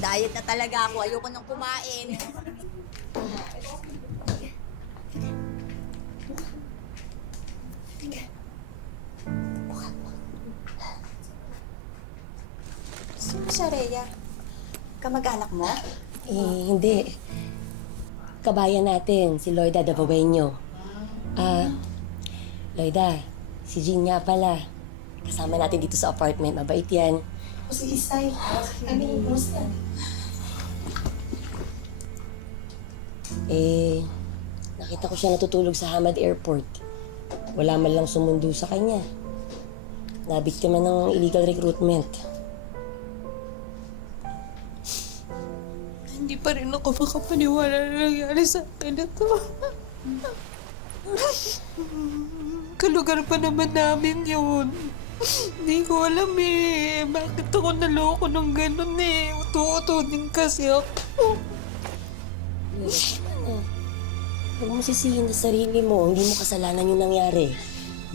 Nagda-diet na talaga ako. Ayoko nang kumain. Sino siya, Rhea? Kamag-anak mo? Hindi. Kabayan natin, si Loida Davaoeño. Loida, si Jean nga pala. Kasama natin dito sa apartment. Mabait yan. O si Isay. Kumusta? Nakita ko siya natutulog sa Hamad Airport. Wala man lang sumundo sa kanya. Nabiktima ng illegal recruitment. Hindi pa rin ako makapaniwala na nangyari sa akin na to. Kalugar pa naman namin yun. Hindi ko alam eh. Bakit ako naloko ng ganun eh. Uto-uto din kasi ako. Huwag mo sisihin sa sarili mo. Hindi mo kasalanan yung nangyari.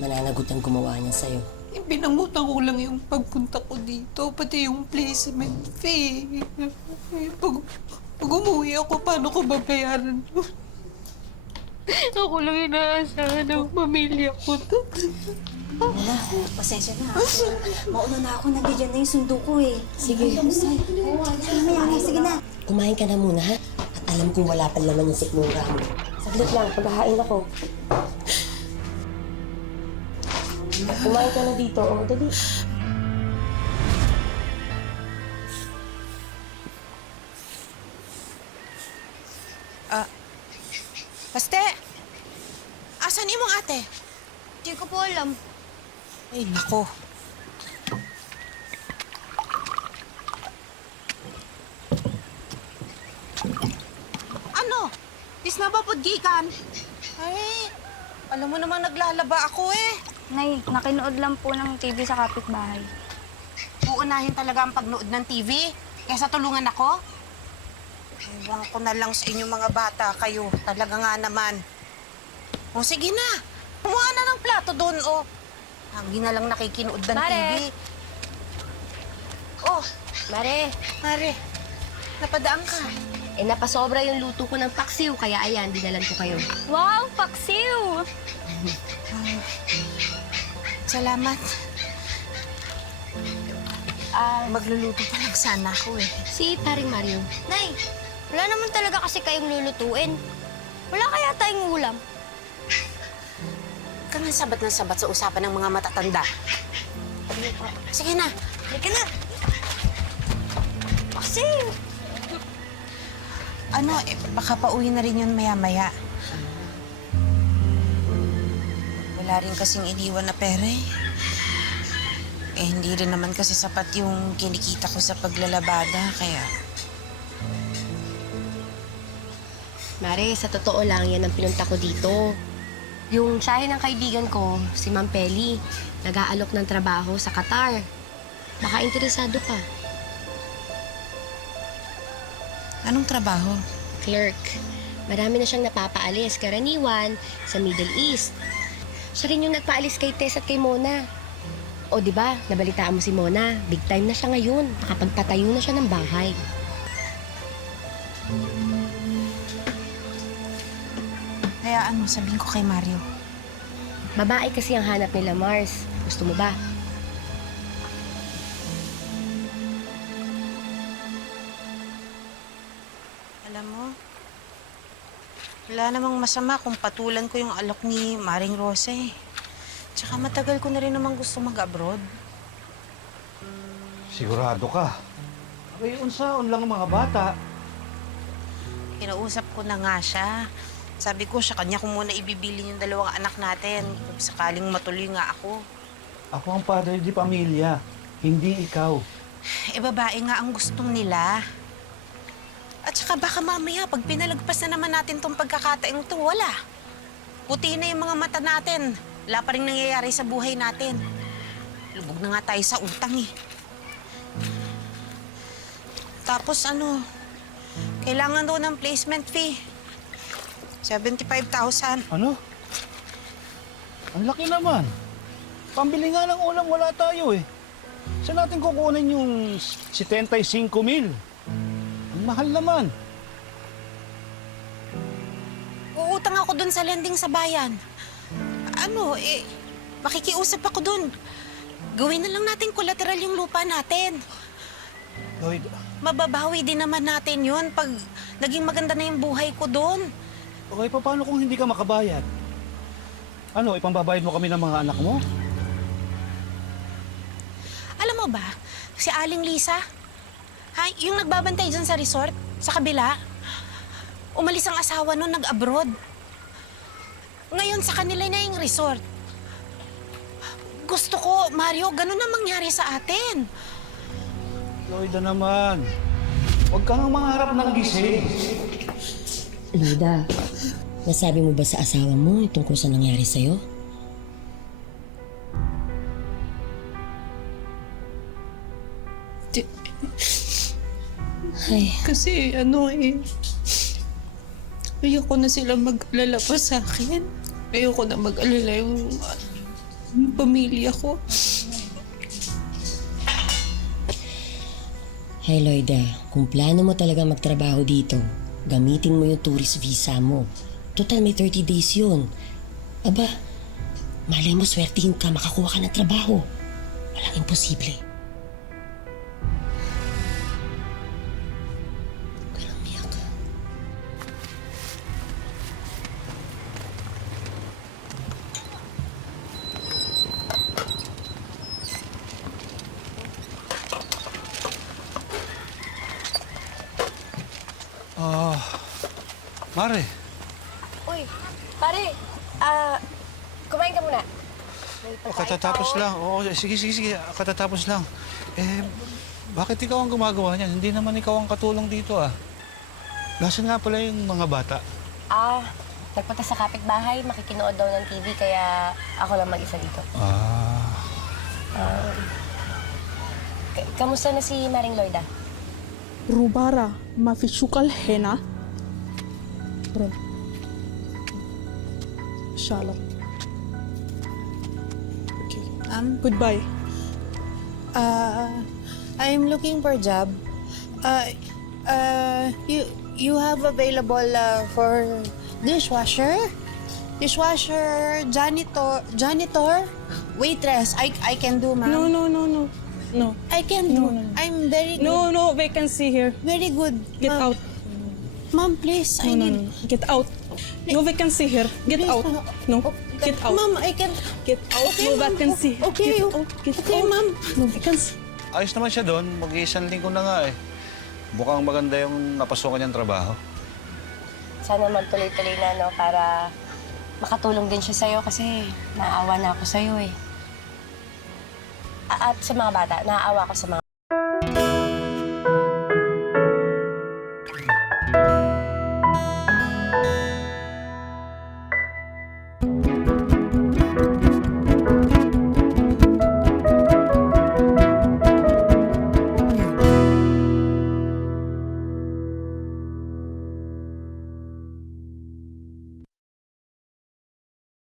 Mananagot ang gumawa niya sa'yo. Pinangutan ko lang yung pagpunta ko dito, pati yung placement fee. Pag umuwi ako, paano ko babayaran? Ako lang inaasahan ng pamilya ko to. Wala, pasensya na. Mauna na ako, nandiyan na yung sundo ko eh. Sige. Isay. Mamaya, sige na. Kumain ka na muna, ha? At alam kong wala pa naman yung sikmura mo. Saglit lang, paghahain ako. Kumain ka na dito. O, dali. Paste! Asan imong ate? Hindi ko po alam. Ay, nako. Ano? Dis na ba gikan? Ay, alam mo naman naglalaba ako eh. Nay, nakinood lang po ng TV sa kapitbahay. Uunahin talaga ang pagnood ng TV kaysa tulungan ako? Ewan ko na lang sa inyong mga bata kayo. Talaga nga naman. O sige na. Kumuha na ng plato doon, oh. Lagi na lang nakikinood ng Mare! TV. Oh, Mare, Mare. Napadaan ka. napasobra yung luto ko ng paksiw, kaya ayan, dinalan ko kayo. Wow, paksiw! Salamat. Magluluto pa lang sana ako eh. Si paring Mario. Nay, wala naman talaga kasi kayong lulutuin. Wala kaya tayong ulam. Ka nga sabat na sabat sa usapan ng mga matatanda. Sige na. Halika na. Paksiw! Ano, baka pauwi na rin yun maya-maya. Wala rin kasing iniwan na pera eh. Hindi rin naman kasi sapat yung kinikita ko sa paglalabada, kaya... Mare, sa totoo lang, yan ang pinunta ko dito. Yung siyahe ng kaibigan ko, si Ma'am Peli, nag-aalok ng trabaho sa Qatar. Baka interesado ka. Anong trabaho? Clerk. Marami na siyang napapaalis, karaniwan, sa Middle East. Siya rin yung nagpaalis kay Tess at kay Mona. O di ba, nabalitaan mo si Mona, big time na siya ngayon. Nakapagpatayo na siya ng bahay. Hayaan mo, sabihin ko kay Mario. Babae kasi ang hanap nila, Mars. Gusto mo ba? Alam mo, wala namang masama kung patulan ko yung alok ni Maring Rosa eh. Tsaka matagal ko na rin namang gusto mag-abroad. Sigurado ka. Abay, unsaon lang ang mga bata. Kinausap ko na nga siya. Sabi ko, sa kanya ko muna ibibili yung dalawang anak natin kung sakaling matuloy nga ako. Ako ang padre di pamilya, hindi ikaw. Eh, babae nga ang gustong nila. At saka baka mamaya, pag pinalagpas na naman natin tong pagkakataong to, wala. Puti na yung mga mata natin. Wala pa rin nangyayari sa buhay natin. Lubog na nga tayo sa utang eh. Tapos ano, kailangan daw ng placement fee. 75,000. Ano? Ang laki naman. Pambili nga ng ulam, wala tayo eh. Saan natin kukunin yung 75,000? mahal naman. Uutang ako dun sa lending sa bayan. Makikiusap ako dun. Gawin na lang natin collateral yung lupa natin. Lloyd, Mababawi din naman natin yun pag naging maganda na yung buhay ko dun. okay, paano kung hindi ka makabayad? Ano, ipambabayad mo kami ng mga anak mo? Alam mo ba, si Aling Lisa, yung nagbabantay dyan sa resort, sa kabila, umalis ang asawa nun, nag-abroad. Ngayon sa kanila na yung resort. Gusto ko, Mario, ganun ang mangyari sa atin. Lloyd na naman. Huwag kang mangarap ng gising. Loida, nasabi mo ba sa asawa mo yung tungkol sa nangyari sa'yo? Ay, Kasi ayoko na sila mag-alala pa sa akin. Ayoko na mag-alala yung pamilya ko. Hey Loida, kung plano mo talaga magtrabaho dito, gamitin mo yung tourist visa mo. Total may 30 days yun. Aba, malay mo swertihin ka, makakuha ka ng trabaho. Walang imposible. Huwag ka lang umiyak. Mare, Uy, pare, kumain ka muna. katatapos lang. Oo, sige. Katatapos lang. Bakit ikaw ang gumagawa niyan? Hindi naman ikaw ang katulong dito, ah. Nasaan nga pala yung mga bata? Nagpunta sa kapitbahay, makikinood daw ng TV, kaya ako lang mag-isa dito. Kamusta na si Maring Loida? روبارا ما في شغل هنا برو إن شاء الله goodbye I'm looking for a job. You have available for dishwasher, janitor, waitress. I can do, ma'am. no I can do. No. I'm very good. no vacancy here Very good. get ma'am. out Ma'am, please. I need. get out no vacancy here get Please, out ma'am. no get out Ma'am, I can. get out Okay, no ma'am. vacancy Okay, get okay, out. ma'am. no vacancy Ayos naman siya doon. Mag-iisang linggo na nga, eh. Mukhang maganda yung napasukan niyang trabaho. Sana magtuloy-tuloy na, no, para makatulong din siya sa'yo kasi naawa na ako sa'yo, eh. At sa mga bata, naawa ko sa mga